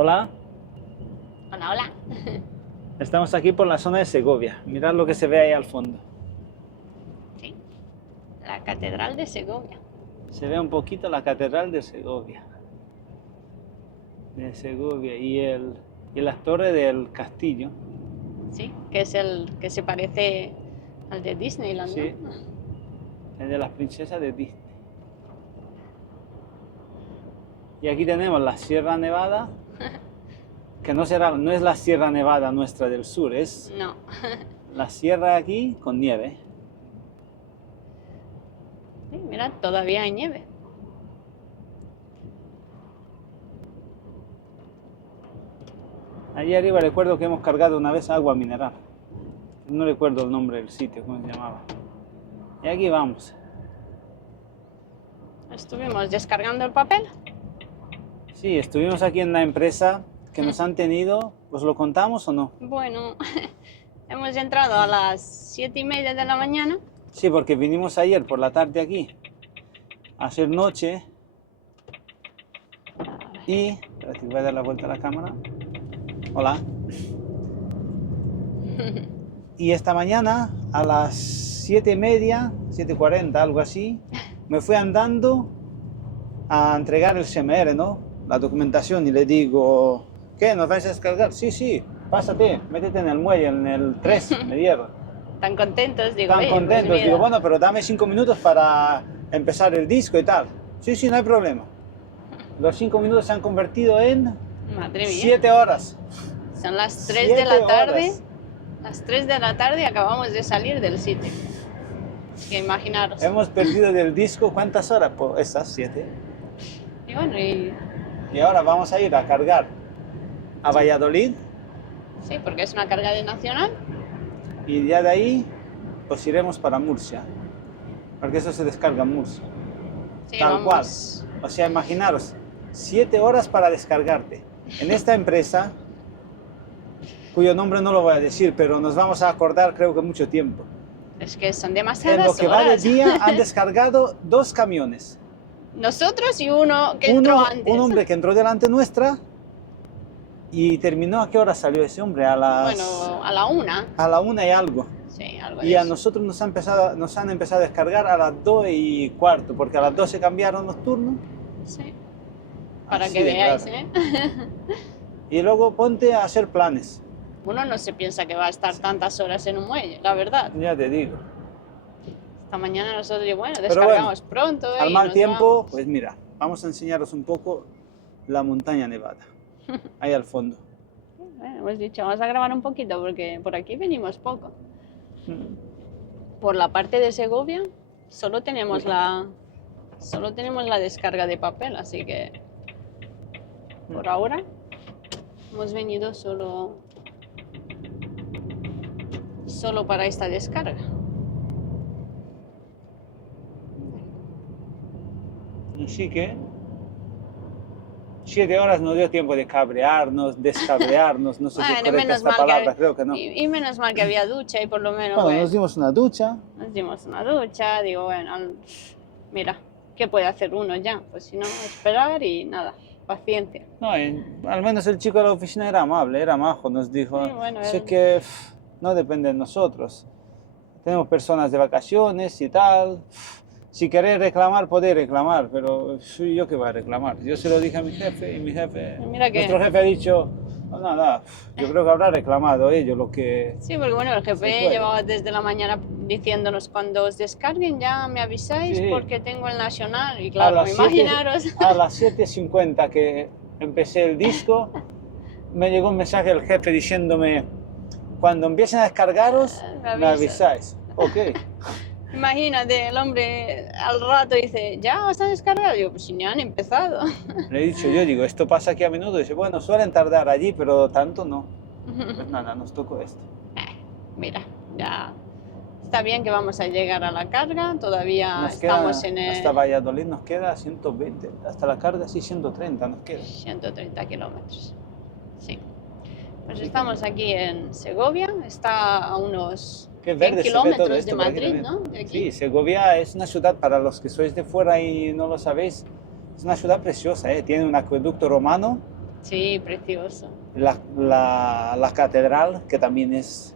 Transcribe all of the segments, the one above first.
Hola, Hola, hola. estamos aquí por la zona de Segovia. Mirad lo que se ve ahí al fondo. Sí, la Catedral de Segovia. Se ve un poquito la Catedral de Segovia. Y la torre del castillo. Sí, que es el que se parece al de Disneyland, Sí, ¿no? el de las princesas de Disney. Y aquí tenemos la Sierra Nevada, que no es la Sierra Nevada nuestra del sur, es No. la sierra aquí con nieve. Sí, mira, todavía hay nieve. Allí arriba recuerdo que hemos cargado una vez agua mineral. No recuerdo el nombre del sitio, cómo se llamaba. Y aquí vamos. Estuvimos descargando el papel. Sí, estuvimos aquí en la empresa que nos han tenido. ¿Os lo contamos o no? Bueno, hemos entrado a las 7:30 de la mañana. Sí, porque vinimos ayer por la tarde aquí a hacer noche. Y... Espérate, voy a dar la vuelta a la cámara. Hola. Y esta mañana a las 7:30, 7:40, algo así, me fui andando a entregar el CMR, ¿no? La documentación, y le digo, ¿qué? ¿Nos vais a descargar? Sí, sí, pásate, métete en el muelle, en el 3, me dieron. Tan contentos, digo, Tan pues contentos, mira. digo, bueno, pero dame 5 minutos para empezar el disco y tal. Sí, sí, no hay problema. Los 5 minutos se han convertido en Madre mía. 7 horas. Son las 3 de la 7 tarde. horas. Las 3 de la tarde acabamos de salir del sitio. Es que imaginaros. Hemos perdido del disco, ¿cuántas horas? Pues esas 7. Y bueno, y Y ahora vamos a ir a cargar a Valladolid sí, porque es una carga de nacional. y ya de ahí pues iremos para Murcia, porque eso se descarga en Murcia. Sí, Tal vamos. cual. O sea, imaginaros, 7 horas para descargarte. En esta empresa, cuyo nombre no lo voy a decir, pero nos vamos a acordar creo que mucho tiempo. Es que son En demasiadas lo que va de horas. día han descargado 2 camiones. Nosotros y uno que entró antes. Un hombre que entró delante nuestra y terminó. ¿A qué hora salió ese hombre? Bueno, a la 1. A la 1 y algo. Sí, algo Y de a eso. nosotros nos han empezado a descargar a las 2:15, porque a las 2 se cambiaron los turnos. Sí. Para Así que de veáis, claro. ¿eh? Y luego ponte a hacer planes, Uno no se piensa que va a estar tantas horas en un muelle, la verdad. ya te digo. Esta mañana nosotros, bueno, Pero descargamos pronto. Al y mal nos tiempo, vamos. pues mira, vamos a enseñaros un poco la montaña Nevada, ahí al fondo. Bueno, hemos dicho, vamos a grabar un poquito porque por aquí venimos poco. Por la parte de Segovia solo tenemos la descarga de papel, así que por ahora hemos venido solo para esta descarga. Así que 7 horas nos dio tiempo de cabrearnos, descabrearnos, no sé si es Bueno, correcta esta palabra, creo que no. y menos mal que había ducha y por lo menos Bueno, nos dimos una ducha. nos dimos una ducha. Digo, bueno, mira, ¿qué puede hacer uno ya? Pues si no, esperar y nada, paciencia. No, al menos el chico de la oficina era amable, era majo, nos dijo, Sí, bueno, sé él- que no depende de nosotros, tenemos personas de vacaciones y tal, si queréis reclamar, podéis reclamar, pero soy yo que voy a reclamar. Yo se lo dije a mi jefe y mi jefe, Mira que- nuestro jefe ha dicho, "No, nada, yo creo que habrá reclamado ellos lo que... Sí, porque bueno, el Se jefe puede. llevaba desde la mañana diciéndonos cuando os descarguen ya me avisáis Sí. porque tengo el nacional. Y claro, las 7 imaginaros. a las 7:50 que empecé el disco, me llegó un mensaje del jefe diciéndome, cuando empiecen a descargaros, Me me avisa. avisáis. Ok. Imagínate, el hombre al rato dice, ¿ya vas a descargar? Yo, pues si ni han empezado. Le he dicho yo, digo, esto pasa aquí a menudo. Dice, bueno, suelen tardar allí, pero tanto no. Pues nada, nos tocó esto. Mira, ya está bien que vamos a llegar a la carga, todavía Nos queda, estamos en el hasta Valladolid nos queda 120, hasta la carga sí 130 nos queda. 130 kilómetros. Sí. Pues Así que- estamos aquí en Segovia, está a unos Qué 100 verde se ve todo kilómetros de esto por aquí Madrid, también. ¿no? De aquí. Sí, Segovia es una ciudad, para los que sois de fuera y no lo sabéis, es una ciudad preciosa, ¿eh? Tiene un acueducto romano Sí, precioso. La catedral, que también es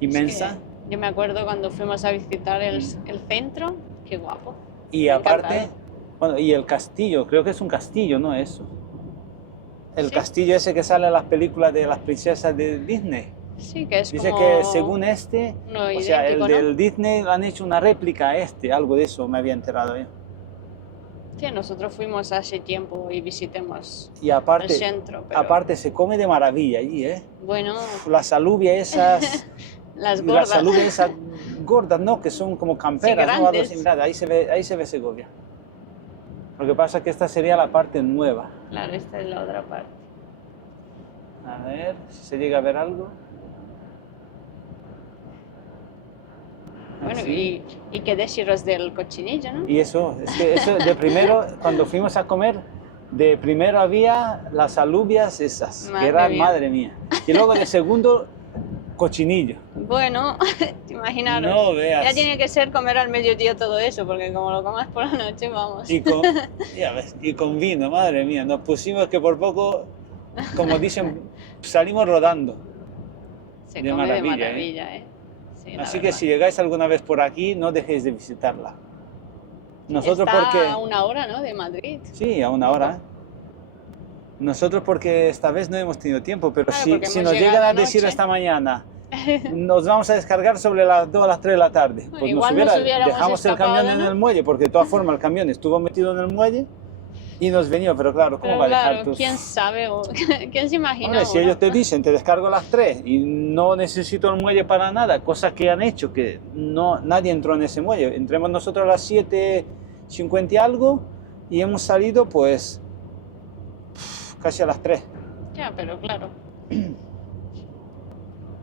inmensa. Es que yo me acuerdo cuando fuimos a visitar el centro, qué guapo. Y Me ha aparte, encantado. bueno, y el castillo, creo que es un castillo, ¿no? Eso. El Sí, castillo ese que sale en las películas de las princesas de Disney. sí, que es Dice como que según este, uno o sea, el idéntico, ¿no? del Disney han hecho una réplica a este, algo de eso me había enterado yo. Sí, nosotros fuimos hace tiempo y visitamos Y el centro, pero aparte se come de maravilla allí, ¿eh? bueno, Las alubias esas, las las gordas. alubias esas gordas, ¿no? Que son como Sí, camperas, ¿no? Algo grandes. similar, ahí se ve Segovia. Lo que pasa es que esta sería la parte nueva. Claro, esta es la otra parte. A ver si se llega a ver algo. Bueno, Así. y qué deciros del cochinillo, ¿no? Y eso, es que eso de primero, cuando fuimos a comer, de primero había las alubias esas, que eran, madre mía. Y luego de segundo, cochinillo. Bueno, imaginaros. No veas. Ya tiene que ser comer al mediodía todo eso, porque como lo comas por la noche, vamos. Ya ves, y con vino, madre mía. Nos pusimos que por poco, como dicen, salimos rodando. Se de come maravilla, de maravilla, ¿eh? Sí, la Así que verdad. si llegáis alguna vez por aquí, no dejéis de visitarla. Nosotros Está porque... a una hora, ¿no? De Madrid. Sí, a una hora. Nosotros porque esta vez no hemos tenido tiempo, pero Claro, si porque si hemos nos llegado llegan a decir anoche. esta mañana, nos vamos a descargar sobre las 2 a las 3 de la tarde, Bueno, pues igual nos hubiéramos dejamos el escapado, camión en ¿no? el muelle, porque de todas formas el camión estuvo metido en el muelle y nos venía, pero claro, ¿cómo Pero va a dejar claro, tú? quién sabe, quién se imagina. Hombre, si uno? ellos te dicen, te descargo a las 3 y no necesito el muelle para nada, cosas que han hecho, que no, nadie entró en ese muelle. Entremos nosotros a las 7:50 y algo y hemos salido pues casi a las 3. Ya, pero claro.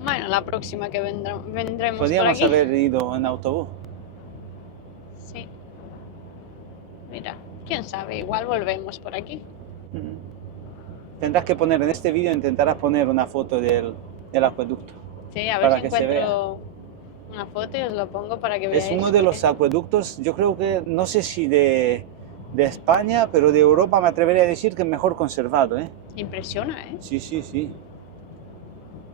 Bueno, la próxima que vendremos por Podríamos aquí. haber ido en autobús. Sí. Mira, quién sabe, igual volvemos por aquí. Tendrás que poner en este vídeo, intentarás poner una foto del acueducto. Sí, a ver Para si que se encuentro una foto y os lo pongo para que veáis. Es uno de los acueductos, yo creo que, no sé si de España, pero de Europa me atrevería a decir que mejor conservado, ¿eh? Impresiona, ¿eh? Sí, sí, sí.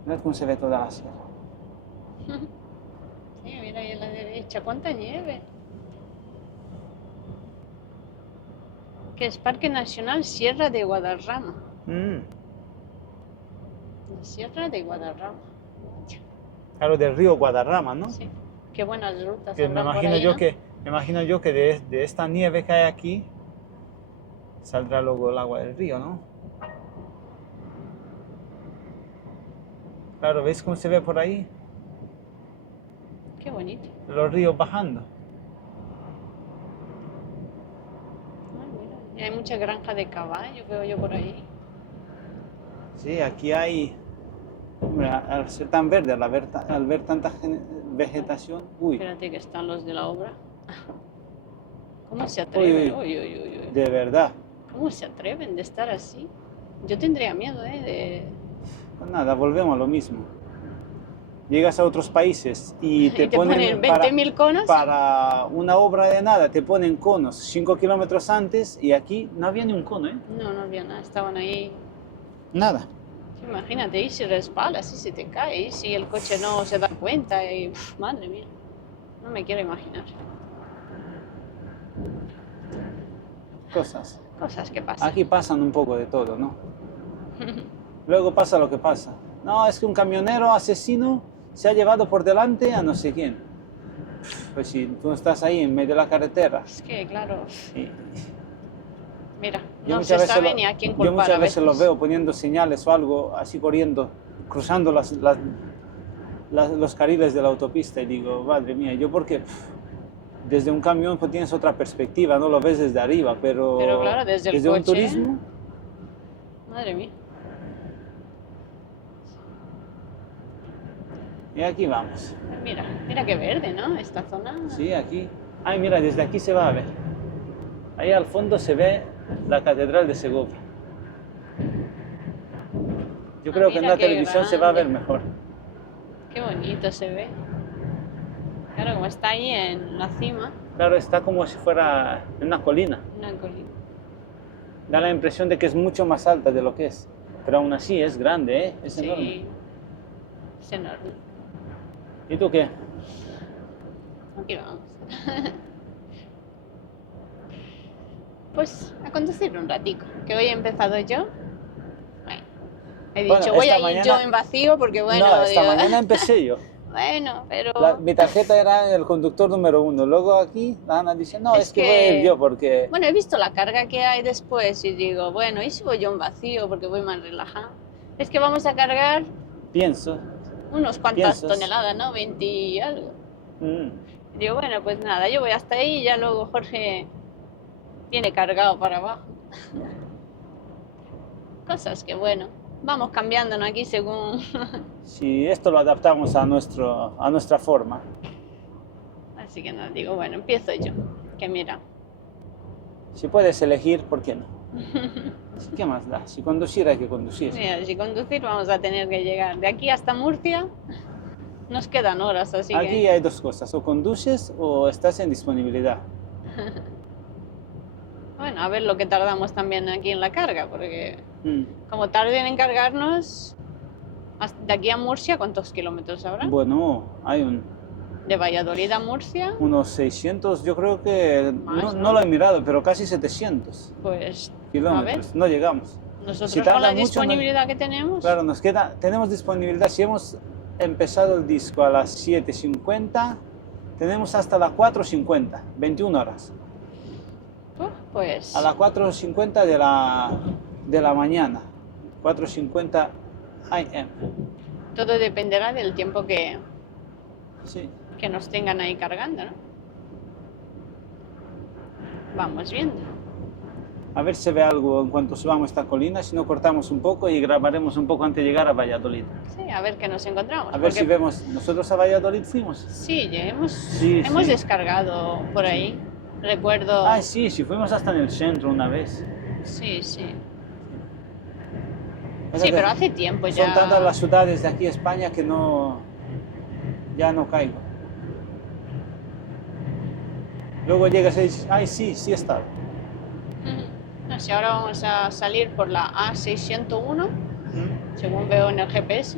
Mirad cómo se ve toda la sierra. Sí, mira ahí a la derecha, cuánta nieve. Que es Parque Nacional Sierra de Guadarrama. La Sierra de Guadarrama. Claro, del río Guadarrama, ¿no? Sí, qué buenas rutas Que me habrán por imagino ahí, yo ¿no? me imagino yo que de esta nieve que hay aquí saldrá luego el agua del río, ¿no? Claro, ¿veis cómo se ve por ahí? Qué bonito. Los ríos bajando. Ay, mira, y hay mucha granja de caballo, veo yo por ahí. Sí, aquí hay, hombre, al ser tan verde, al ver tanta vegetación, uy, Espérate que están los de la obra. ¿Cómo se uy, atreven? uy, Uy, uy, uy, uy. de verdad. ¿Cómo se atreven de estar así? Yo tendría miedo, ¿eh? Pues nada, volvemos a lo mismo. Llegas a otros países y Y te ponen 20.000 conos. para una obra de nada, te ponen conos 5 kilómetros antes y aquí no había ni un cono, ¿eh? No, no había nada, estaban ahí. Nada. Imagínate, y si resbalas, y si te cae, y si el coche no se da cuenta, y madre mía, no me quiero imaginar. Cosas. Cosas que pasan. Aquí pasan un poco de todo, ¿no? Luego pasa lo que pasa. No, es que un camionero asesino se ha llevado por delante a no sé quién. Pues si tú estás ahí en medio de la carretera. Es que, claro, Y mira, yo no se muchas veces sabe ni a quién culpar yo muchas a veces los veces. veo poniendo señales o algo, así corriendo, cruzando los carriles de la autopista y digo, madre mía, yo porque desde un camión pues tienes otra perspectiva, no lo ves desde arriba, pero Claro, desde el un coche, turismo, madre mía. y aquí vamos. Mira, mira qué verde, ¿no? Esta zona. Sí, aquí. Ay, mira, desde aquí se va a ver. Ahí al fondo se ve la Catedral de Segovia. Yo creo que en mira la qué televisión se va a ver grande. mejor. Qué bonito se ve. Claro, como está ahí en la cima, Claro, está como si fuera en una colina. una colina. Da la impresión de que es mucho más alta de lo que es. Pero aún así es grande, ¿eh? Es enorme. Sí, es enorme. ¿Y tú qué? Aquí vamos. Pues a conducir un ratico, que hoy he empezado yo. Bueno, he dicho, Bueno, voy esta a ir mañana- yo en vacío porque bueno, No, esta digo, mañana empecé yo. bueno, pero Mi tarjeta era el conductor número 1. Luego aquí la Ana dice, no, Es es que voy a ir que- yo porque... bueno, he visto la carga que hay después y digo, bueno, ¿y si voy yo en vacío porque voy más relajado? Es que vamos a cargar Pienso. unos cuantas ¿Piensas? toneladas, ¿no? 20 y algo. Mm. Digo, bueno, pues nada, yo voy hasta ahí y ya luego Jorge viene cargado para abajo. Cosas que, bueno, vamos cambiándonos aquí según... Si esto lo adaptamos a nuestra forma. Así que nada, digo, bueno, empiezo yo. Que mira, Si puedes elegir, ¿por qué no? ¿Qué más da? Si conducir hay que conducir. mira, si conducir vamos a tener que llegar de aquí hasta Murcia. Nos quedan horas, así Aquí que... hay dos cosas, o conduces o estás en disponibilidad. Bueno, a ver lo que tardamos también aquí en la carga, porque Mm. como tarden en cargarnos, de aquí a Murcia, ¿cuántos kilómetros habrá? Bueno, hay De Valladolid a Murcia, unos 600, yo creo que, Más, no ¿no? lo he mirado, pero casi 700 pues kilómetros. No llegamos. nosotros Si con tarda la mucho, disponibilidad que tenemos, Claro, tenemos disponibilidad. Si hemos empezado el disco a las 7:50, tenemos hasta las 4:50, 21 horas. pues A las 4:50 de la mañana, 4:50 AM. todo dependerá del tiempo Sí. que nos tengan ahí cargando, ¿no? Vamos viendo. A ver si se ve algo en cuanto subamos esta colina, si no cortamos un poco y grabaremos un poco antes de llegar a Valladolid. Sí, a ver qué nos encontramos. A ver porque si vemos, nosotros a Valladolid fuimos. sí, ya hemos Sí. descargado por ahí. Recuerdo. Ah, sí, fuimos hasta en el centro una vez. Sí, sí. Pasa Sí, que pero hace tiempo ya. Son tantas las ciudades de aquí España que ya no caigo. Luego llegas y dices, ay, sí está. No sé, ahora vamos a salir por la A601, según veo en el GPS,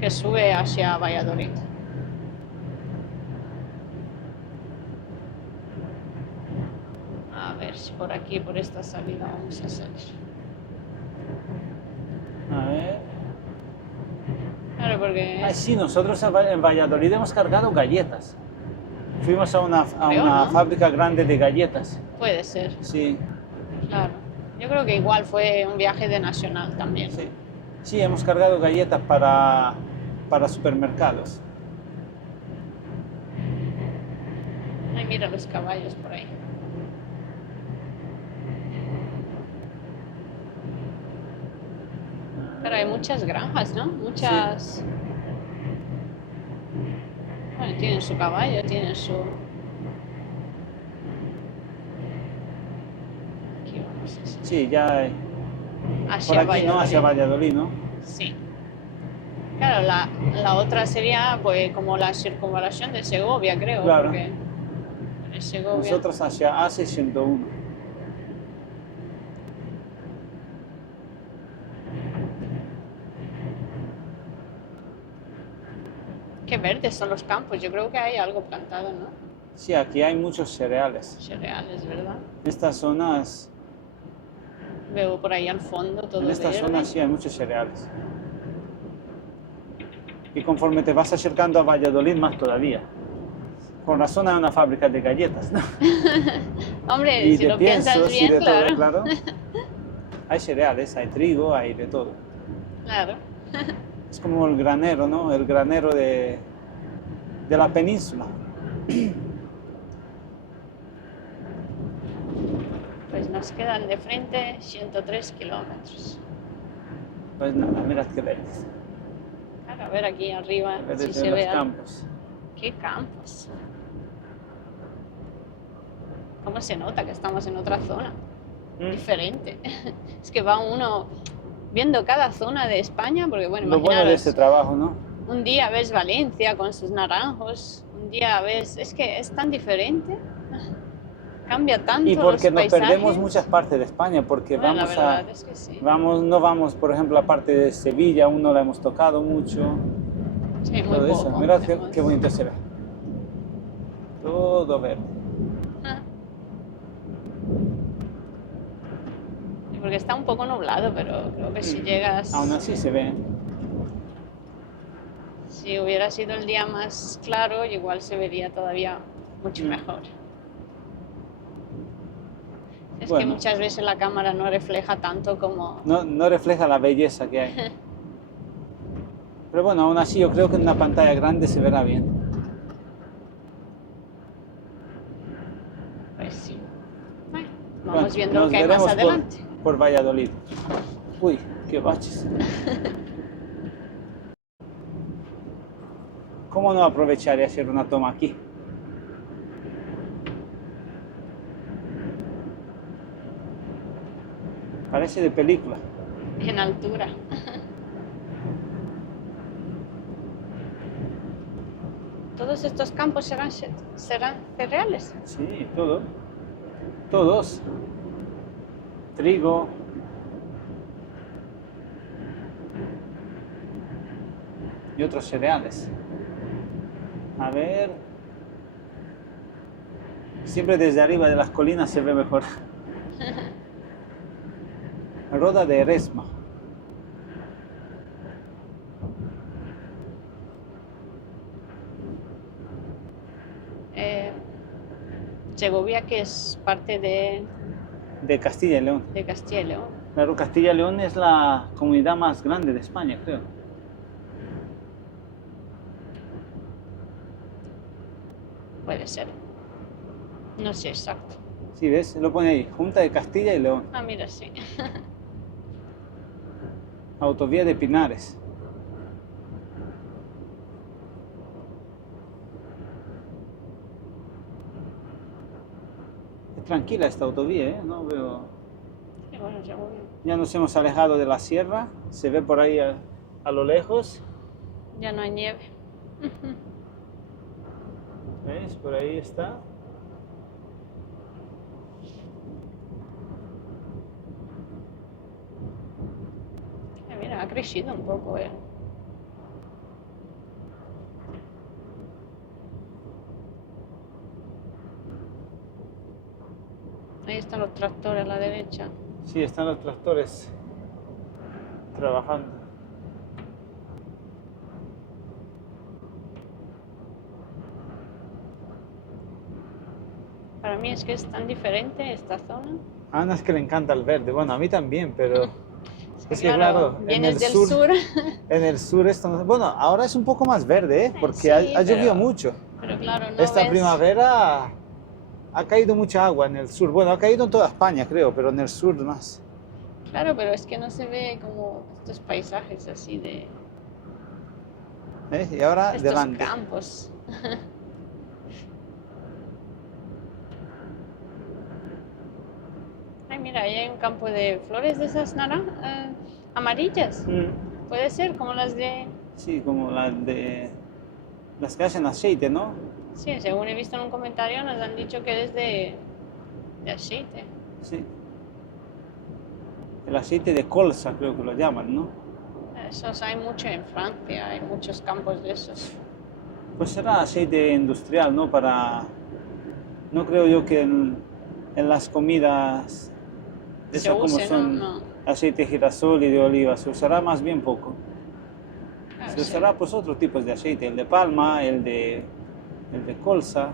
que sube hacia Valladolid. A ver si por aquí, por esta salida, vamos a salir. A ver. Claro, porque. Ay, sí, nosotros en Valladolid hemos cargado galletas. Fuimos a una Creo, ¿no? fábrica grande de galletas. Puede ser, Sí, claro. Yo creo que igual fue un viaje de Nacional también. sí. Sí, hemos cargado galletas para supermercados. Ay, mira los caballos por ahí. Pero hay muchas granjas, ¿no? Muchas... Bueno, tienen su caballo, tienen su... Aquí vamos a salir. Sí, ya hay. Hacia Por aquí Valladolid. no, hacia Valladolid, ¿no? Sí. Claro, la otra sería pues como la circunvalación de Segovia, creo. Claro. Porque en Segovia... Nosotros hacia A601. Qué verdes son los campos. Yo creo que hay algo plantado, ¿no? Sí, aquí hay muchos cereales. Cereales, ¿verdad? En estas zonas, Veo por ahí al fondo todo en estas verde. zonas sí hay muchos cereales. Y conforme te vas acercando a Valladolid, más todavía. Con razón hay una fábrica de galletas, ¿no? Hombre, Y si de lo piensas piensos y bien, de claro. todo, claro. Hay cereales, hay trigo, hay de todo. Claro. Es como el granero, ¿no? El granero de la península. Pues nos quedan de frente 103 kilómetros. Pues nada, mirad qué verdes. Claro, a ver aquí arriba si Verdes se en los ve algo. campos. ¡Qué campos! ¿Cómo se nota que estamos en otra zona? Diferente. Es que va uno viendo cada zona de España, porque bueno, Lo bueno de imaginaros, este trabajo, ¿no? un día ves Valencia con sus naranjos, un día ves... Es que es tan diferente. Cambia tanto Y porque los nos perdemos paisajes. muchas partes de España, porque Bueno, la vamos a... verdad es que sí. No vamos, por ejemplo, a la parte de Sevilla, aún no la hemos tocado mucho. Sí, muy Todo eso. poco. Mirad hemos- qué bonito se ve. Todo verde. Ah. Sí, porque está un poco nublado, pero creo que si llegas... Aún así se ve. Si hubiera sido el día más claro, igual se vería todavía mucho mejor. Es que Bueno. muchas veces la cámara no refleja tanto como... No refleja la belleza que hay. Pero bueno, aún así yo creo que en una pantalla grande se verá bien. Pues sí. Bueno, vamos Bueno, viendo lo nos que hay más veremos adelante. por Valladolid. Uy, qué baches. ¿Cómo no aprovechar y hacer una toma aquí? Parece de película. En altura. ¿Todos estos campos serán cereales? Sí, todo. Todos. Trigo. Y otros cereales. A ver. Siempre desde arriba de las colinas se ve mejor. Roda de Eresma. Segovia, que es parte De Castilla y León. de Castilla y León. Claro, Castilla y León es la comunidad más grande de España, creo. Puede ser. No sé exacto. Sí, ¿ves? Lo pone ahí. Junta de Castilla y León. Ah, mira, sí. Autovía de Pinares. Es tranquila esta autovía, ¿eh? No veo... Sí, bueno, Segovia. Ya nos hemos alejado de la sierra. Se ve por ahí a lo lejos. Ya no hay nieve. ¿Ves? Por ahí está. Mira, ha crecido un poco, ¿eh? Ahí están los tractores a la derecha. Sí, están los tractores trabajando. Para mí es que es tan diferente esta zona. A Ana es que le encanta el verde. Bueno, a mí también, pero... Es que claro, claro, vienes del sur. En el sur esto... Bueno, ahora es un poco más verde, ¿eh? Porque Sí, ha llovido mucho. Pero claro, no Esta ves... primavera ha caído mucha agua en el sur. Bueno, ha caído en toda España, creo, pero en el sur más. Claro, pero es que no se ve como estos paisajes así de... Y ahora estos delante. campos. Ay, mira, ahí hay un campo de flores de esas amarillas. Puede ser como las de... Sí, como las que hacen aceite, ¿no? Sí, según he visto en un comentario nos han dicho que es de aceite. Sí. El aceite de colza, creo que lo llaman, ¿no? Esos hay mucho en Francia, hay muchos campos de esos. Pues será aceite industrial, ¿no? No creo yo que en las comidas de Se esas como use, son ¿no? aceite de girasol y de oliva, se usará más bien poco. Claro, Se sí. usará pues otros tipos de aceite, el de palma, el de colza,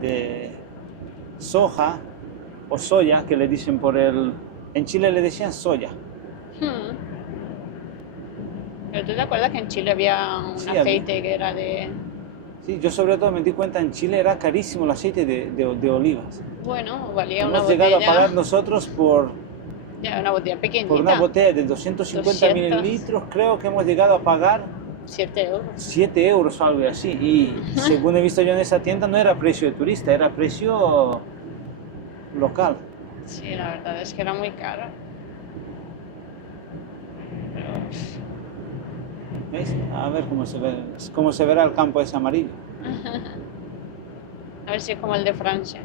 de soja o soya, que le dicen en Chile le decían soya. Pero tú te acuerdas que en Chile había un Sí, aceite que era de... Sí, yo sobre todo me di cuenta, en Chile era carísimo el aceite de olivas. Bueno, valía una Hemos llegado a botella... pagar nosotros por Ya, una botella pequeñita. una botella de 250 200. mililitros, creo que hemos llegado a pagar 7 euros. 7 euros o algo así. Y según he visto yo en esa tienda, no era precio de turista, era precio local. Sí, la verdad es que era muy caro. Pero... ¿Veis? A ver cómo se verá el campo ese amarillo. A ver si es como el de Francia.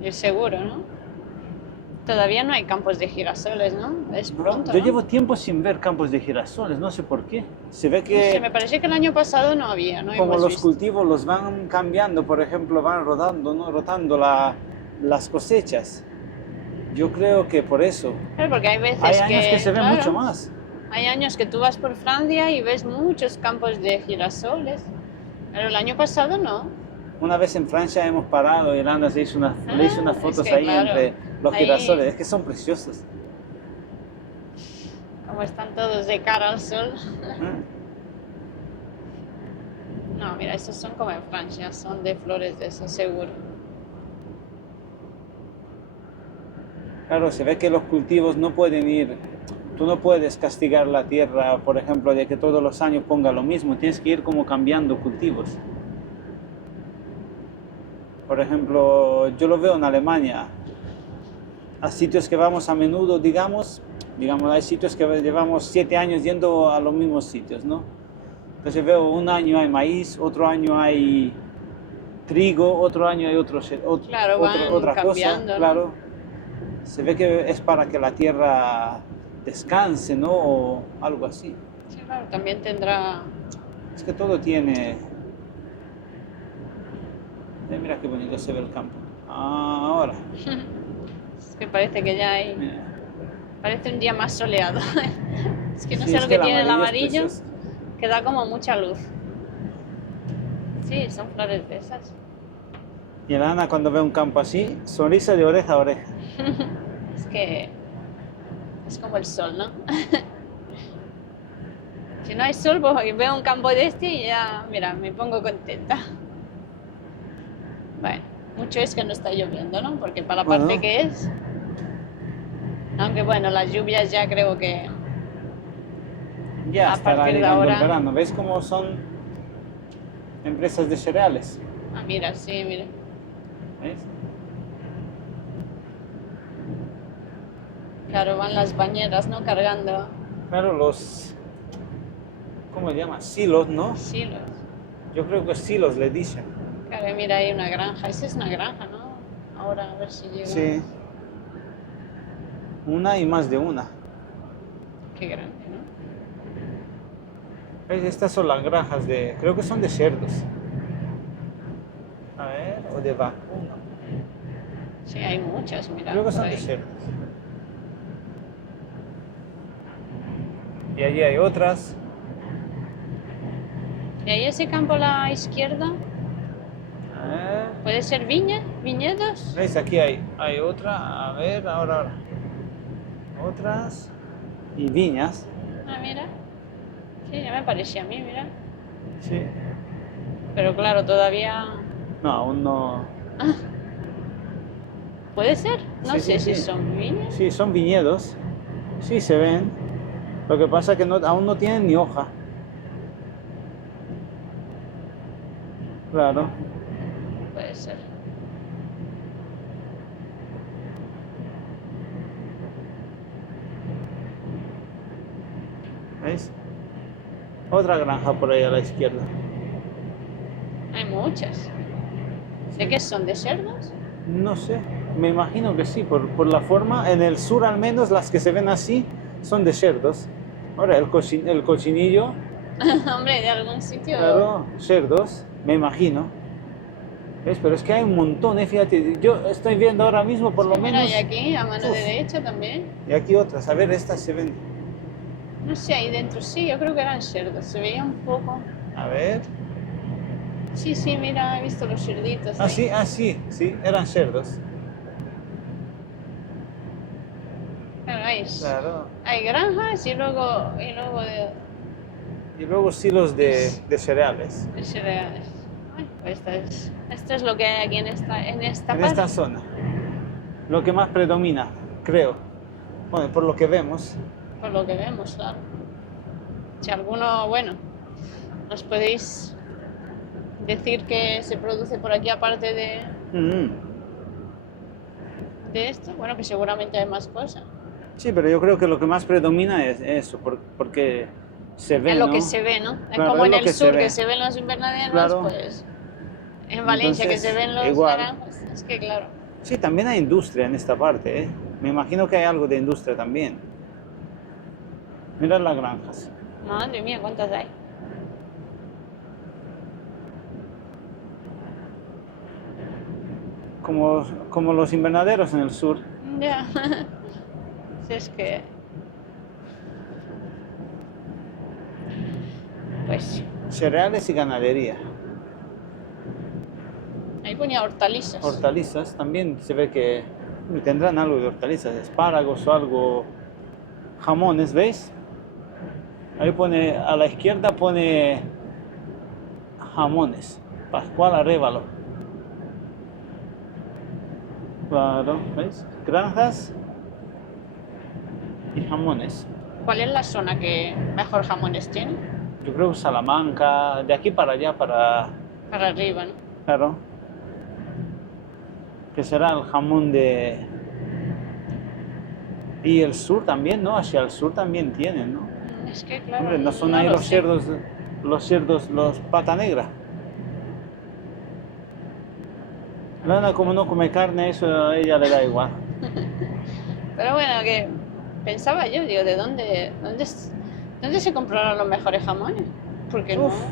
Y seguro, ¿no? Todavía no hay campos de girasoles, ¿no? Es pronto, Yo ¿no? llevo tiempo sin ver campos de girasoles, no sé por qué. Se ve No sé, me que parece que el año pasado no había, no como hemos los visto. cultivos los van cambiando, por ejemplo, van rodando, ¿no? Rotando las cosechas. Yo creo que por eso. Claro, porque hay veces Hay años que se ve claro, mucho más. hay años que tú vas por Francia y ves muchos campos de girasoles. Pero el año pasado no. Una vez en Francia hemos parado y Yolanda le hizo unas Es fotos que ahí claro, entre los ahí, girasoles. Es que son preciosos. como están todos de cara al sol. ¿Eh? No, mira, estos son como en Francia, son de flores de eso, seguro. Claro, se ve que los cultivos no pueden ir. Tú no puedes castigar la tierra, por ejemplo, de que todos los años ponga lo mismo. Tienes que ir como cambiando cultivos. Por ejemplo, yo lo veo en Alemania. A sitios que vamos a menudo, digamos, hay sitios que llevamos 7 años yendo a los mismos sitios, ¿no? Entonces veo un año hay maíz, otro año hay trigo, otro año hay Claro, van otra cosa, cambiando, ¿no? claro. Se ve que es para que la tierra descanse, ¿no? O algo así. Sí, claro, también tendrá... Es que todo tiene... mira qué bonito se ve el campo. Ahora. Es que parece que ya hay... Mira. Parece un día más soleado. Es que no Sí, sé es lo que el tiene el amarillo es amarillo, precioso. que da como mucha luz. Sí, son flores de esas. Y la Ana cuando ve un campo así, sonrisa de oreja a oreja. Es que es como el sol, ¿no? Si no hay sol, pues veo un campo de este y ya, mira, me pongo contenta. Bueno, mucho es que no está lloviendo, ¿no? Porque para la parte Bueno. que es... Aunque bueno, las lluvias ya creo que Ya a estará partir de llegando el ahora... verano. ¿Ves cómo son empresas de cereales? Ah, mira, sí, mira. ¿Ves? Claro, van las bañeras, ¿no? Cargando Claro, ¿cómo se llama? Silos, ¿no? silos. Yo creo que silos le dicen. Claro, mira, hay una granja. Esa es una granja, ¿no? Ahora a ver si llega. Sí. Una y más de una. Qué grande, ¿no? ¿Ves? Estas son las granjas creo que son de cerdos. A ver, o de vacuno. Sí, hay muchas, mira. Creo que por son de ahí. cerdos. Y allí hay otras. Y ahí ese campo a la izquierda, A ver. ¿puede ser viñedos? ¿Veis? Aquí hay otra. A ver, ahora. Otras. Y viñas. Ah, mira. Sí, ya me parecía a mí, mira. Sí. Pero claro, todavía... No, aún no. ¿Puede ser? No Sí, sé sí, si sí. son viñas. Sí, son viñedos. Sí, se ven. Lo que pasa es que aún no tienen ni hoja. Claro. Puede ser. ¿Veis? Otra granja por ahí a la izquierda. Hay muchas. ¿De qué son? ¿De cerdos? No sé, me imagino que sí, por la forma. En el sur al menos las que se ven así son de cerdos. Ahora el cochinillo, Hombre, de algún sitio. claro, cerdos, me imagino. ¿Ves? Pero es que hay un montón, fíjate, yo estoy viendo ahora mismo por lo Sí, mira, menos... y aquí, a mano Uf. derecha también. Y aquí otras, a ver, estas se ven. No sé, ahí dentro sí, yo creo que eran cerdos. Se veía un poco. A ver. Sí, sí, mira, he visto los cerditos. Ah, ahí. sí, sí, eran cerdos. Claro, Claro. hay granjas y luego Y luego silos de cereales. de cereales. Ay, pues esto es lo que hay aquí en esta En parte. esta zona. Lo que más predomina, creo. Bueno, por lo que vemos. Por lo que vemos, claro. Si alguno, bueno, nos podéis decir que se produce por aquí aparte Mm. de esto, bueno, que seguramente hay más cosas. Sí, pero yo creo que lo que más predomina es eso, porque se ve, Es lo ¿no? que se ve, ¿no? Es Claro, como es en lo el que se sur ve. que se ven los invernaderos, Claro. pues En Valencia, que Entonces, se ven los igual. naranjos. Es que claro. Sí, también hay industria en esta parte, ¿eh? Me imagino que hay algo de industria también. Mira las granjas. Madre mía, ¿cuántas hay? Como los invernaderos en el sur. Ya. Si es que. Pues. Cereales y ganadería. Ahí ponía hortalizas. Hortalizas también se ve que tendrán algo de hortalizas, espárragos o algo. Jamones, ¿veis? Ahí pone, a la izquierda pone jamones. Pascual Arévalo. Claro, ¿veis? Granjas y jamones. ¿Cuál es la zona que mejor jamones tiene? Yo creo que Salamanca, de aquí para allá, para... Para arriba, ¿no? Claro. Que será el jamón de... Y el sur también, ¿no? Hacia el sur también tienen, ¿no? Es que claro. Hombre, no son no ahí lo los sé. cerdos, los pata negra. Lana, como no come carne, eso a ella le da igual. Pero bueno, que pensaba yo, digo, ¿dónde se comprarán los mejores jamones? Porque no. Uf.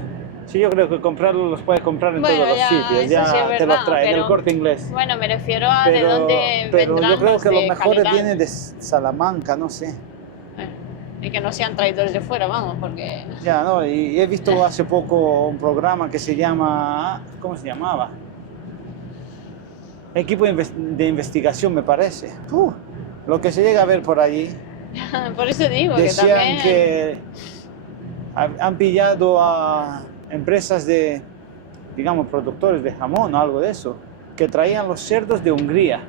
Sí, yo creo que comprarlos los puedes comprar en Bueno, todos los ya, sitios, eso ya sí es te verdad, los traen, pero- el Corte Inglés. Bueno, me refiero a de dónde Pero vendrán yo creo los que los de mejores calidad. vienen de Salamanca, no sé. Y que no sean traidores de fuera, vamos, porque. Ya, no, y he visto hace poco un programa que se llama, ¿cómo se llamaba? Equipo de investigación, me parece. Lo que se llega a ver por allí, Por eso digo que decían también. que han pillado a empresas de, digamos, productores de jamón o algo de eso, que traían los cerdos de Hungría.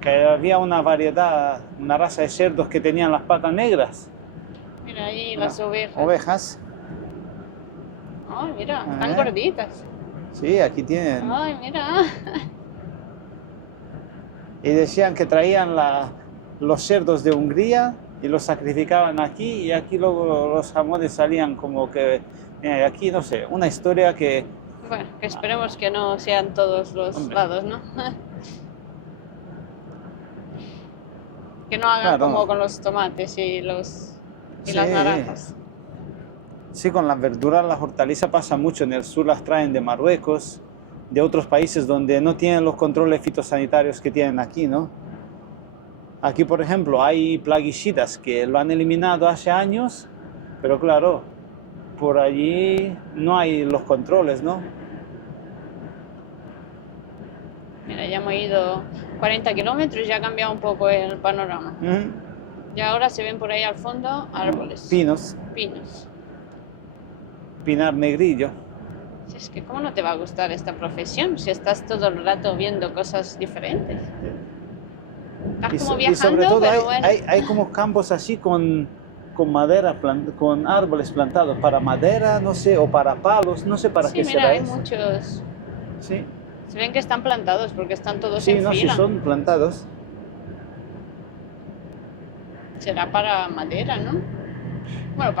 Que había una variedad, una raza de cerdos que tenían las patas negras. Mira ahí las ovejas. Ovejas. Ay, mira, A están ver. gorditas. Sí, aquí tienen. Ay, mira. Y decían que traían los cerdos de Hungría y los sacrificaban aquí y aquí luego los jamones salían como que aquí no sé, una historia que Bueno, que esperemos que no sean todos los Hombre. lados, ¿no? Que no hagan Claro. como con los tomates y las Sí. naranjas. Sí, con las verduras, las hortalizas pasa mucho. En el sur las traen de Marruecos, de otros países donde no tienen los controles fitosanitarios que tienen aquí, ¿no? Aquí, por ejemplo, hay plaguicidas que lo han eliminado hace años, pero claro, por allí no hay los controles, ¿no? Mira, ya hemos ido 40 kilómetros y ya ha cambiado un poco el panorama. Y ahora se ven por ahí al fondo árboles. Pinos, Pinos. pinar negrillo. Si es que, ¿cómo no te va a gustar esta profesión si estás todo el rato viendo cosas diferentes? Estás como Y sobre viajando, todo pero hay, bueno. hay como campos así con madera, con árboles plantados para madera, no sé, o para palos, no sé para Sí, qué mira, será hay eso. muchos. Sí, Se ven que están plantados porque están todos sí, en no, sí fila. son plantados. Será para madera, ¿no? Bueno,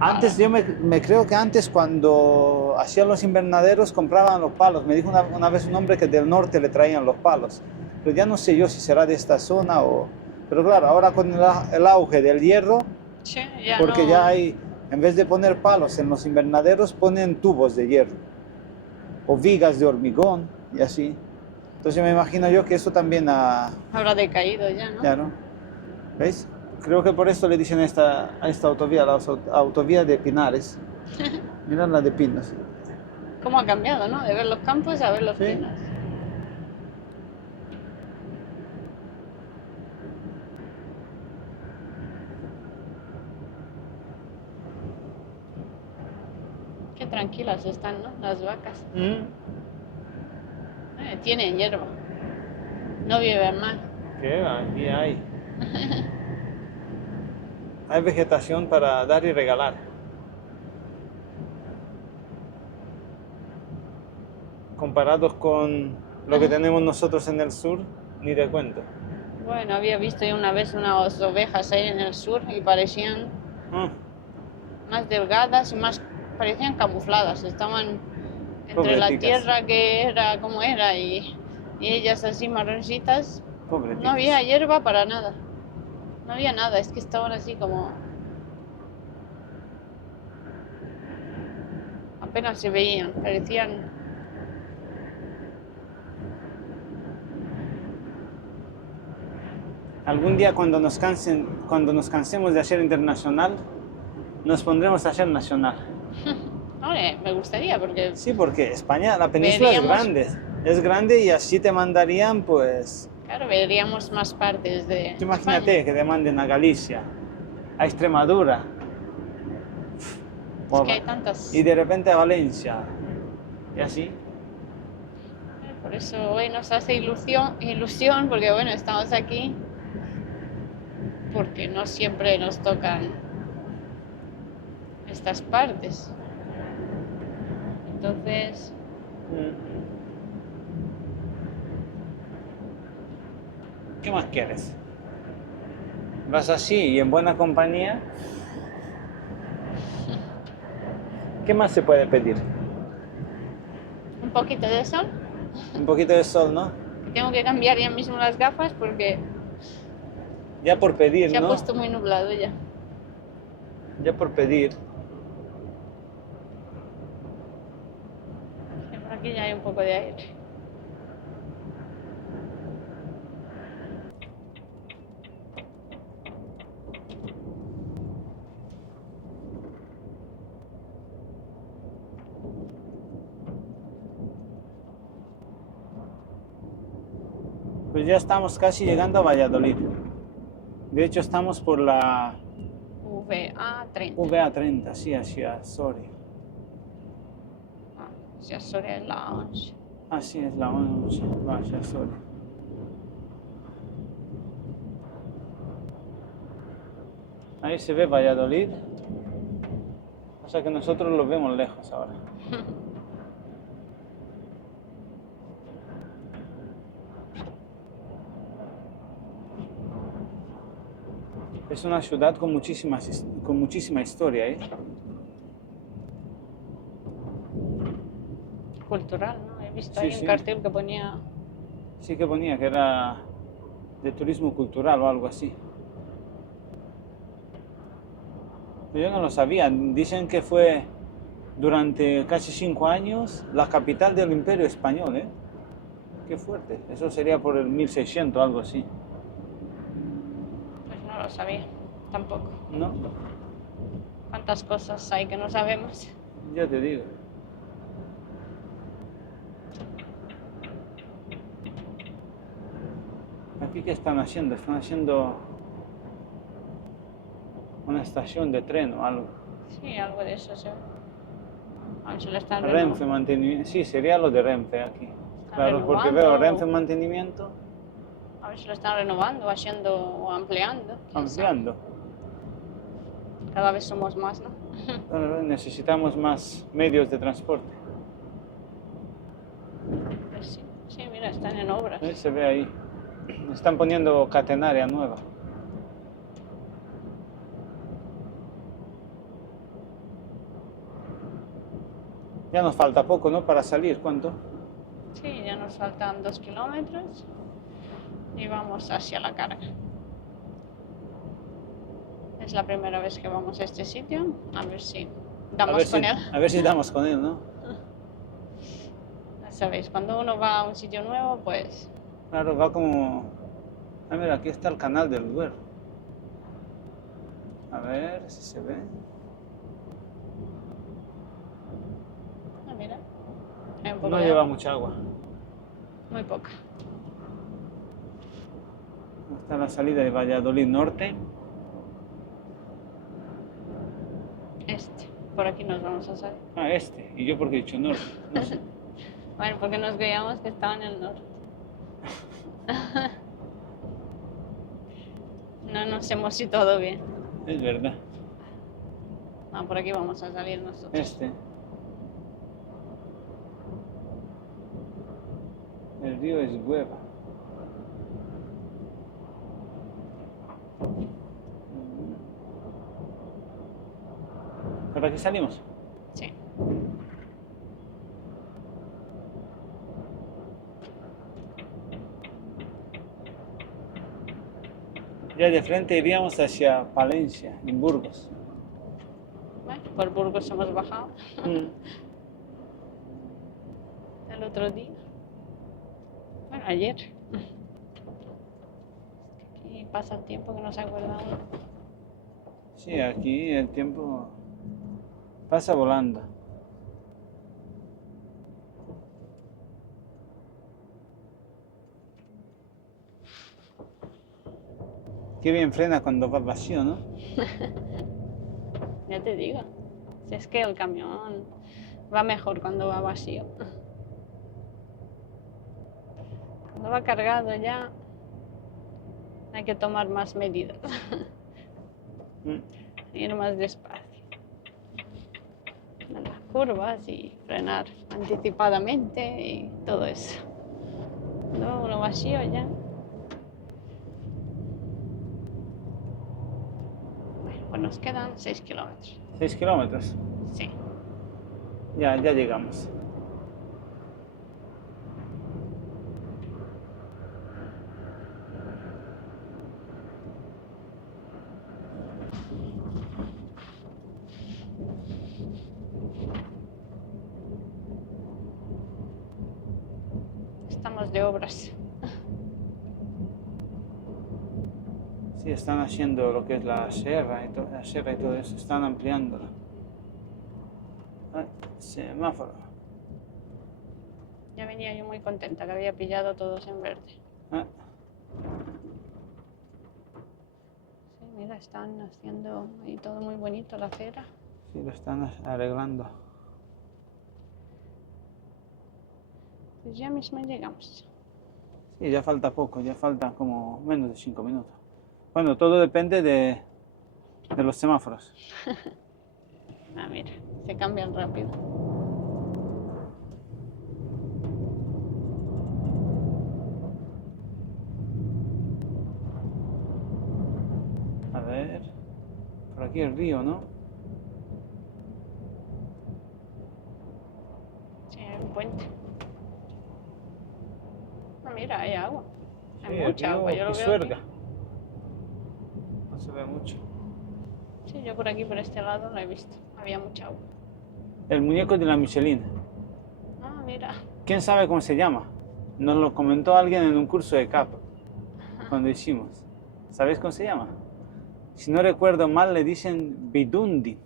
Antes yo me creo que antes cuando hacían los invernaderos compraban los palos. Me dijo una vez un hombre que del norte le traían los palos. Pero ya no sé yo si será de esta zona o... Pero claro, ahora con el auge del hierro, Sí, ya porque no. ya hay, en vez de poner palos en los invernaderos, ponen tubos de hierro o vigas de hormigón y así. Entonces me imagino yo que eso también Habrá decaído ya, ¿no? ya, ¿no? ¿Veis? Creo que por esto le dicen a esta autovía, la autovía de Pinares. Mirad la de Pinos. ¿Cómo ha cambiado, no? De ver los campos a ver los Sí. pinos. Qué tranquilas están, ¿no? Las vacas. Tienen hierba. No viven mal. ¿Qué? Aquí hay. Hay vegetación para dar y regalar. Comparados con lo que tenemos nosotros en el sur, ni de cuento. Bueno, había visto yo una vez unas ovejas ahí en el sur y parecían Ah, más delgadas y más parecían camufladas. Estaban entre la Pobreticas. tierra que era como era y ellas así marroncitas, Pobreticas. no había hierba para nada. No había nada, es que estaban así como... Apenas se veían, parecían... Algún día cuando nos cansemos de hacer internacional, nos pondremos a hacer nacional. Hombre, me gustaría porque Sí, porque España, la península Veríamos- es grande y así te mandarían, pues, claro, veríamos más partes de tú imagínate que te manden a Galicia, a Extremadura, España. Es que hay tantas... y de repente a Valencia, y así. Por eso hoy nos hace ilusión porque bueno, estamos aquí porque no siempre nos tocan estas partes. Entonces, ¿Qué más quieres? Vas así y en buena compañía. ¿Qué más se puede pedir? un poquito de sol. Un poquito de sol, ¿no? Tengo que cambiar ya mismo las gafas porque Ya por pedir, se ha ¿no? puesto muy nublado ya. Ya por pedir. Por aquí ya hay un poco de aire. Pues ya estamos casi llegando a Valladolid. De hecho, estamos por la VA30. VA30, sí, hacia Soria. Hacia Soria es la 11. Así es la 11, va hacia Soria. Ahí se ve Valladolid. O sea que nosotros lo vemos lejos ahora. Es una ciudad con muchísima historia, ¿eh? Cultural, ¿no? He visto Sí, ahí sí. un cartel que ponía... Sí que ponía que era de turismo cultural o algo así. Yo no lo sabía. Dicen que fue durante casi 5 años la capital del Imperio Español, ¿eh? Qué fuerte. Eso sería por el 1600, algo así. Pues no lo sabía, tampoco. ¿No? ¿Cuántas cosas hay que no sabemos? Ya te digo. ¿Aquí qué están haciendo? Están haciendo una estación de tren o algo. Sí, algo de eso se ve. A ver si lo están Renfe mantenimiento. Sí, sería lo de Renfe aquí. Claro, porque renovando. veo Renfe mantenimiento A ver si lo están renovando, haciendo o ampliando. quién sabe. ampliando. Cada vez somos más, ¿no? Claro, necesitamos más medios de transporte. Pues sí, sí, mira, están en obras. Se ve ahí. Están poniendo catenaria nueva. Ya nos falta poco, ¿no? Para salir. ¿Cuánto? Sí, ya nos faltan 2 kilómetros y vamos hacia la carga. Es la primera vez que vamos a este sitio, a ver si damos con él. A ver si damos con él, ¿no? Ya sabéis, cuando uno va a un sitio nuevo, pues Claro, va como... Ah, mira, aquí está el canal del Duero. A ver si se ve. mira, hay un poco No de lleva agua. mucha agua. Muy poca. Está la salida de Valladolid Norte. Por aquí nos vamos a salir. Ah, este. Y yo porque he dicho norte. No sé. Bueno, porque nos creíamos que estaba en el norte. No nos hemos situado bien. Es verdad. No, por aquí vamos a salir nosotros. Este. El río es Hueva. ¿Por aquí salimos? Sí. Ya de frente iríamos hacia Palencia, en Burgos. Bueno, por Burgos hemos bajado Mm. el otro día. Bueno, ayer. Aquí pasa el tiempo que no se acuerda uno. Sí, aquí el tiempo pasa volando. Qué bien frena cuando va vacío, ¿no? Ya te digo. Si es que el camión va mejor cuando va vacío. Cuando va cargado ya hay que tomar más medidas. Mm. Ir más despacio en las curvas y frenar anticipadamente y todo eso. Cuando uno vacío ya. Bueno, pues nos quedan 6 kilómetros. 6 kilómetros. Sí. Ya llegamos. Estamos de obras. Sí, están haciendo lo que es la sierra y todo eso, están ampliándola. Ay, semáforo. Ya venía yo muy contenta que había pillado todos en verde. Ah, Sí, mira, están haciendo ahí todo muy bonito la acera. sí, lo están arreglando. Pues ya mismo llegamos. Sí, ya falta poco, ya falta como menos de 5 minutos. Bueno, todo depende de los semáforos. Ah, mira, se cambian rápido. A ver, por aquí el río, ¿no? Sí, hay un puente. Ah, mira, hay agua. Hay Sí, mucha el agua, río yo lo veo Pisuerga. aquí. No se ve mucho. Sí, yo por aquí, por este lado, lo he visto. Había mucha agua. El muñeco de la Michelin. Ah, mira. ¿Quién sabe cómo se llama? Nos lo comentó alguien en un curso de CAP cuando hicimos. ¿Sabéis cómo se llama? Si no recuerdo mal, le dicen Bidundi.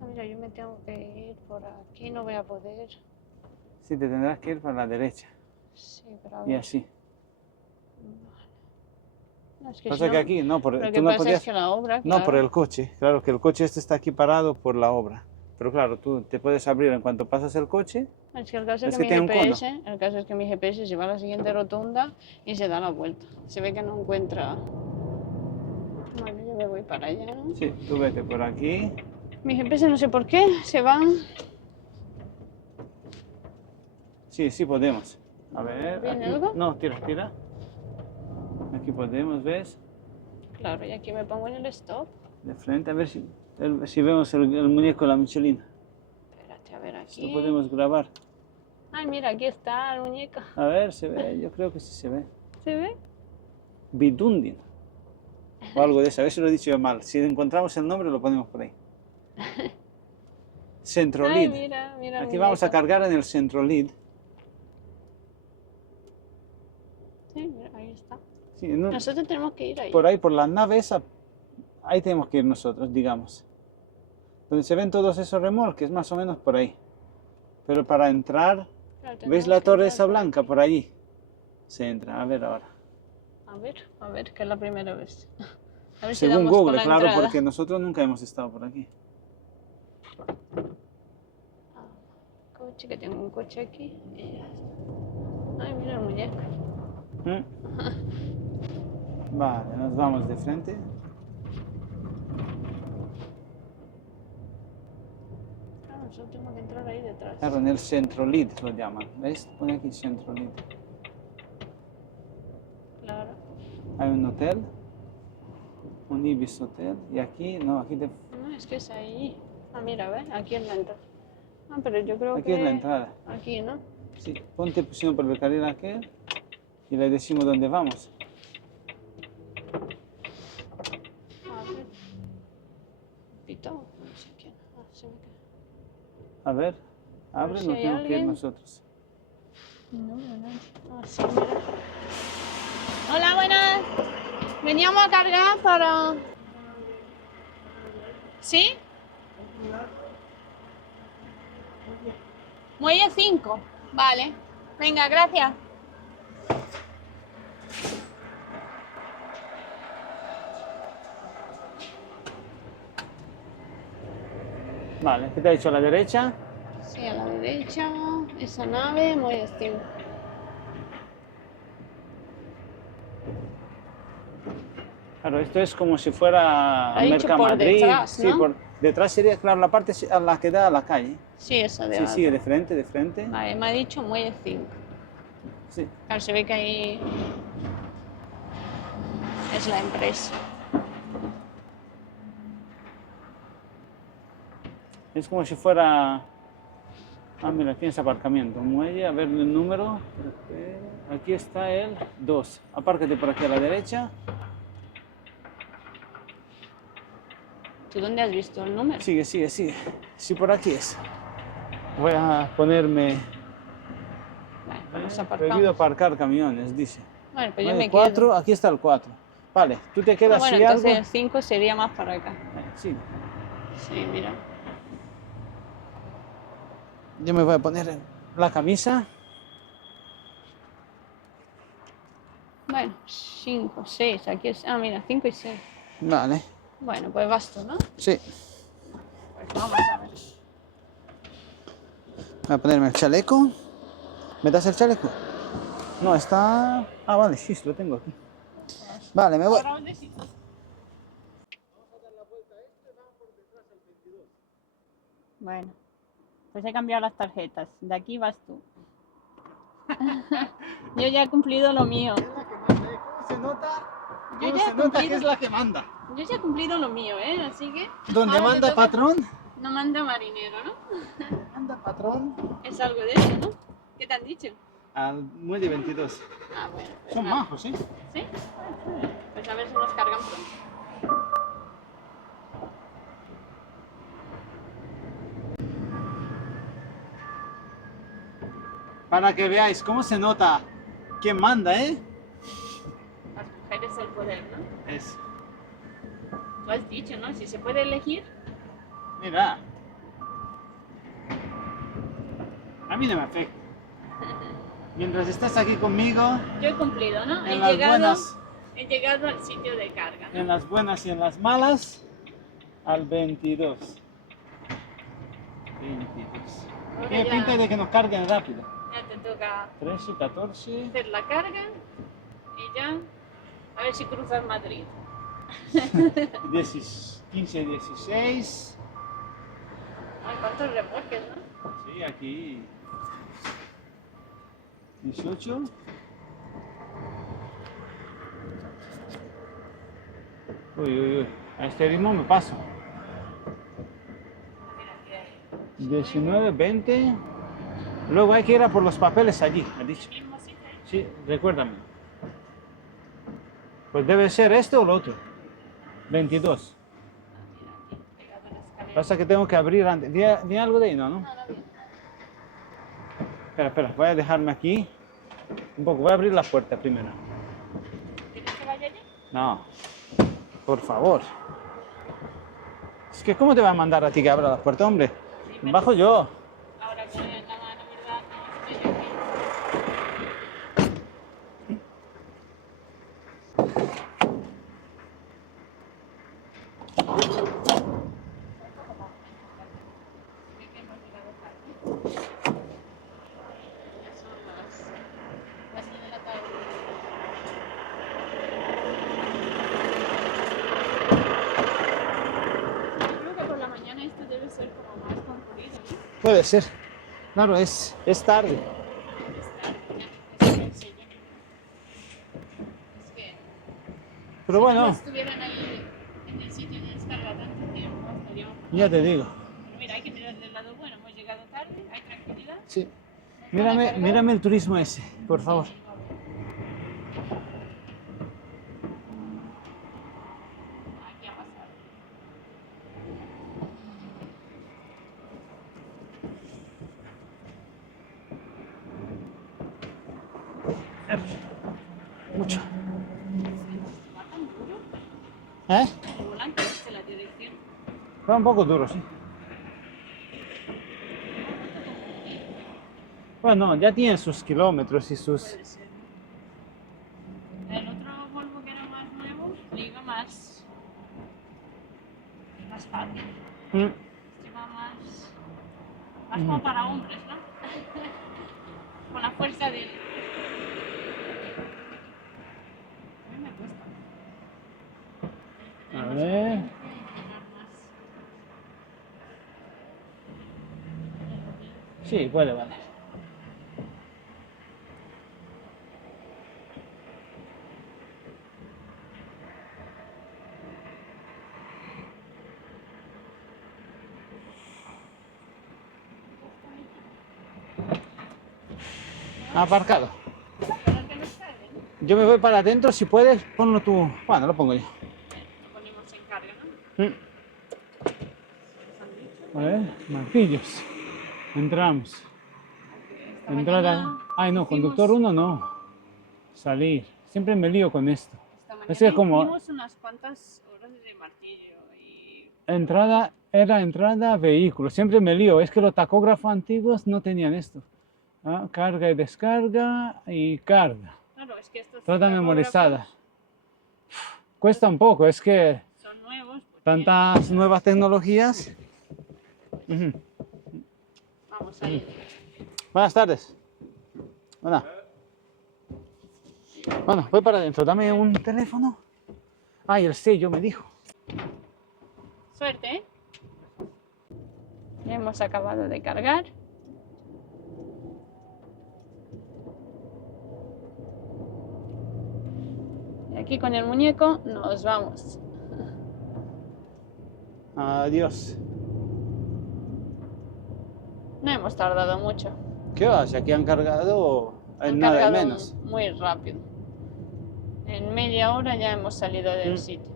Ah, mira, yo me tengo que ir por aquí, no voy a poder. Sí, te tendrás que ir para la derecha. Sí, pero a Y ver. así. No, es que Pasa si que no, aquí, no, lo tú que no pasa podías. es que la obra, No, por claro. el coche. Claro que el coche este está aquí parado por la obra. Pero claro, tú te puedes abrir en cuanto pasas el coche. Es que el caso es Es que que tiene un cono. el caso es que mi GPS se va a la siguiente rotonda y se da la vuelta. Se ve que no encuentra. Bueno, yo me voy para allá. Sí, tú vete por aquí. Mi GPS no sé por qué se va. Sí, sí podemos. A ver, ¿Viene aquí. algo? No, tira. Aquí podemos, ¿ves? Claro, y aquí me pongo en el stop. De frente, a ver si vemos el muñeco de la Michelin. Espérate, a ver Esto aquí. podemos grabar. Ay, mira, aquí está el muñeco. A ver, se ve, yo creo que sí se ve. ¿Se ve? Bidundin. O algo de eso, a ver si lo he dicho yo mal. Si encontramos el nombre, lo ponemos por ahí. Ay, Centrolid. mira, mira el Aquí vamos a muñeco. cargar en el Centrolid. Sí, mira, ahí está. Sí, Nosotros tenemos que ir ahí. por ahí, por la nave esa, ahí tenemos que ir nosotros, digamos. Donde se ven todos esos remolques, más o menos por ahí. Pero para entrar, Claro, ¿ves tenemos la que torre entrar esa por blanca aquí. por allí? Se entra, a ver ahora. A ver, que es la primera vez. A ver si Según damos con Google, la claro, entrada. porque nosotros nunca hemos estado por aquí. Coche, que tengo un coche aquí. Y ya está. Ay, mira el muñeco. ¿Mm? Vale, nos vamos de frente. Claro, nosotros tenemos que entrar ahí detrás. Claro, en el Centrolid lo llaman. ¿Ves? Pone aquí Centrolid. Claro. Hay un hotel, un Ibis Hotel, y aquí, no, aquí, No, es que es ahí. Ah, mira, ¿ves? Aquí es la entrada. Ah, pero yo creo aquí que... es la entrada. Aquí, ¿no? Sí, ponte por el carril aquel y le decimos dónde vamos. poquito. No sé quién. Ah, se me cae. A ver, abre, si nos hay tenemos que ir alguien. nosotros. No, no. Ah, sí, mira. Hola, buenas. Veníamos a cargar para... ¿Sí? Muelle 5. Vale. Venga, gracias. Vale, ¿qué te ha dicho a la derecha? Sí, a la derecha. Esa nave, muelle 5. Claro, esto es como si fuera Ha dicho por Mercamadrid. detrás, Sí, ¿no? por detrás sería, claro, la parte a la que da a la calle. Sí, esa de Sí, abajo. sigue de frente, de frente. Vale, me ha dicho muelle 5. Sí. Claro, se ve que ahí es la empresa. Es como si fuera... Ah, mira, aquí es aparcamiento. Muelle, a ver el número. Aquí está el 2. Apárcate por aquí a la derecha. ¿Tú dónde has visto el número? Sigue, sigue, sigue. Sí, por aquí es. Voy a ponerme... Vale, nos Prohibido aparcamos. aparcar camiones, dice. Bueno, pues yo Muelle me 4, quedo. aquí está el 4. Vale, tú te Ah, quedas bueno, si entonces algo. el 5 sería más para acá. Sí. Sí, mira. Yo me voy a poner la camisa. Bueno, 5, 6, aquí es... Ah, mira, 5 y 6. Vale. Bueno, pues vas tú, ¿no? Sí. Pues vamos a ver. Voy a ponerme el chaleco. ¿Me das el chaleco? No, está... Ah, vale, sí, lo tengo aquí. Vale, me voy. Ahora os decido. Bueno, pues he cambiado las tarjetas. De aquí vas tú. Yo ya he cumplido lo mío. ¿Cómo se nota? Yo ¿Cómo ya se he nota que cumplido. es la que manda? Yo ya he cumplido lo mío, ¿eh? Así que... ¿Dónde ahora te manda toca. patrón? No manda marinero, ¿no? Manda patrón Es algo de eso, ¿no? ¿Qué te han dicho? al muelle 22. Ah, bueno. Pues Son nada. majos, ¿sí? ¿Sí? Pues a ver si nos cargan pronto. Para que veáis cómo se nota quién manda, ¿eh? Las mujeres el poder, ¿no? Es. Tú has dicho, ¿no? Si se puede elegir. Mira. A mí no me afecta. Mientras estés aquí conmigo, Yo he cumplido, ¿no? en las buenas, He llegado al sitio de carga, ¿no? en las buenas y en las malas, al 22. 22. Ahora Tiene ya, pinta de que nos carguen rápido. ya te toca 13, 14, hacer la carga y ya a ver si cruzas Madrid. 15, 16. Ay, cuántos remolques, ¿no? Sí, aquí 18. Uy, uy, uy. A este ritmo me paso. Mira, aquí hay 19, 20. Luego hay que ir a por los papeles allí, ha dicho. el mismo sitio. Sí, recuérdame. Pues debe ser este o lo otro. 22. Mira, aquí, pegado a la escalera. Pasa que tengo que abrir antes. Di algo de ahí, ¿no? No, no, bien. Espera, espera, voy a dejarme aquí un poco. Voy a abrir la puerta primero. ¿Quieres que vaya allá? No, por favor. Es que, ¿cómo te va a mandar a ti que abra la puerta, hombre? Sí, Bajo yo. ahora con la mano, ¿verdad? No, estoy yo aquí. Sí que hemos llegado tarde. Ya son las 6 de la tarde. Yo creo que por la mañana esto debe ser como más concurrido, ¿no? Puede ser. Claro, es tarde. Es que, sí, es que Pero si bueno, no estuvieran ahí en el sitio de descarga tanto tiempo, estaríamos... ya te digo. Pero mira, hay que mirar del lado bueno, hemos llegado tarde, hay tranquilidad. Sí. Nos van a Mírame, cargar. mírame el turismo ese, por favor. Aquí ha pasado. ¿Eh? El volante, ¿viste la dirección? Fue un poco duro, sí. Bueno, ya tiene sus kilómetros y sus... Puede ser. El otro Volvo que era más nuevo, le iba más fácil. Mm. Este va más como para hombres, ¿no? Con la fuerza del... A mí me cuesta. A ver... Sí, puede, vale. Aparcado. Para que nos cargue, ¿no? Yo me voy para adentro, si puedes, ponlo tú. Bueno, lo pongo yo. Lo ponemos en carga, ¿no? Mm. A ver, martillos. Entramos. Esta Entrada. mañana Ay, no, hicimos- conductor 1 no. Salir. Siempre me lío con esto. Esta Es que mañana como hicimos unas cuantas horas de martillo y... entrada era entrada vehículo. Siempre me lío. Es que los tacógrafos antiguos no tenían esto. Ah, carga y descarga y carga. Claro, es que estos Toda tacógrafos memorizada. Cuesta un poco. Es que son nuevos. Pues tantas nuevas tecnologías. Ujú. vamos ahí. Buenas tardes. Hola. Bueno, voy para adentro. Dame un teléfono. Ay, el sello me dijo. Suerte, ¿eh? Ya hemos acabado de cargar. Y aquí con el muñeco nos vamos. Adiós. No hemos tardado mucho. ¿Qué va? Si aquí han cargado en Han nada cargado menos. muy rápido. En media hora ya hemos salido del Mm. sitio.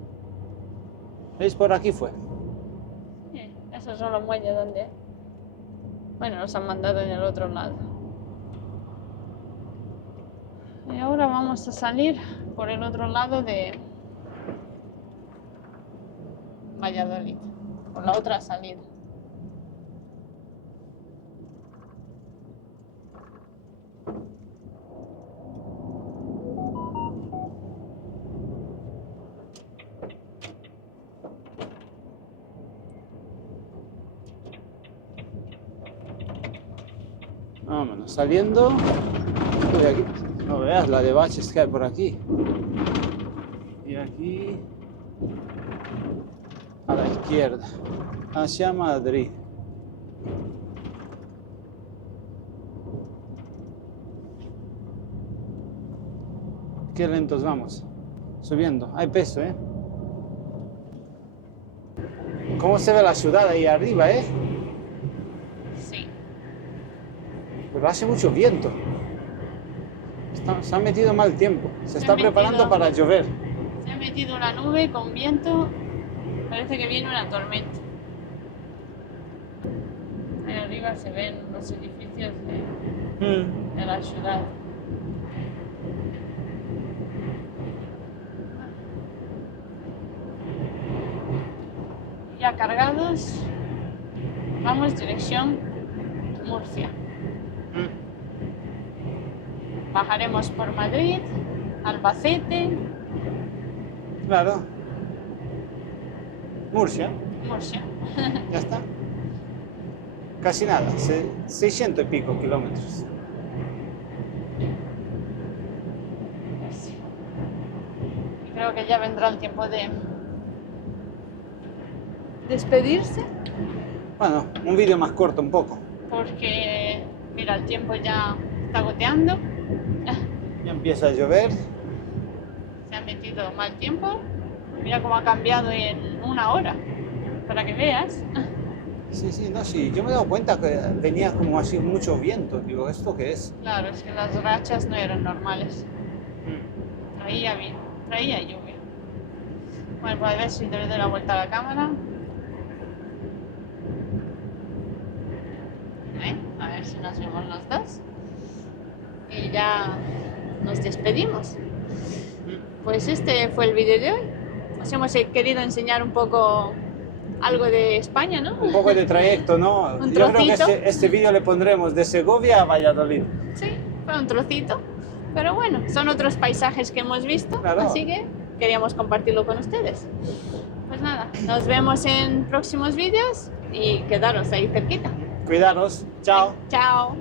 ¿Veis? Por aquí fue. Sí, esos son los muelles donde... Bueno, nos han mandado en el otro lado. Y ahora vamos a salir por el otro lado de Valladolid, por la otra salida. Vámonos, saliendo. Uy, aquí. No veas la de baches que hay por aquí. Y aquí. A la izquierda. Hacia Madrid. Qué lentos vamos. Subiendo. Hay peso, ¿eh? ¿Cómo se ve la ciudad ahí arriba, eh? Sí. Pero hace mucho viento. Se ha metido mal tiempo. Se está preparando metido- para llover. Se ha metido una nube con viento. Parece que viene una tormenta. Ahí arriba se ven los edificios de la ciudad. Ya cargados, vamos dirección Murcia. Bajaremos por Madrid, Albacete, Claro. Murcia. Murcia. Ya está. Casi nada. 600 y pico kilómetros. Y creo que ya vendrá el tiempo de despedirse, Bueno, un vídeo más corto un poco. porque mira, el tiempo ya está goteando, Ya empieza a llover. se ha metido mal tiempo. Mira cómo ha cambiado en una hora, para que veas. Sí, sí, no, sí. Yo me he dado cuenta que venía como así mucho viento. Digo, ¿esto qué es? Claro, es que las rachas no eran normales. Traía lluvia. Bueno, pues a ver si te doy la vuelta a la cámara. A ver si nos vemos los dos. Y ya nos despedimos. Pues este fue el vídeo de hoy. os hemos querido enseñar un poco algo de España, ¿no? Un poco de trayecto, ¿no? Un Yo creo que trocito. este vídeo le pondremos de Segovia a Valladolid. Sí, fue un trocito, pero bueno, son otros paisajes que hemos visto, Claro. así que queríamos compartirlo con ustedes. Pues nada, nos vemos en próximos vídeos y quedaros ahí cerquita. Cuidaros. Chao. Chao.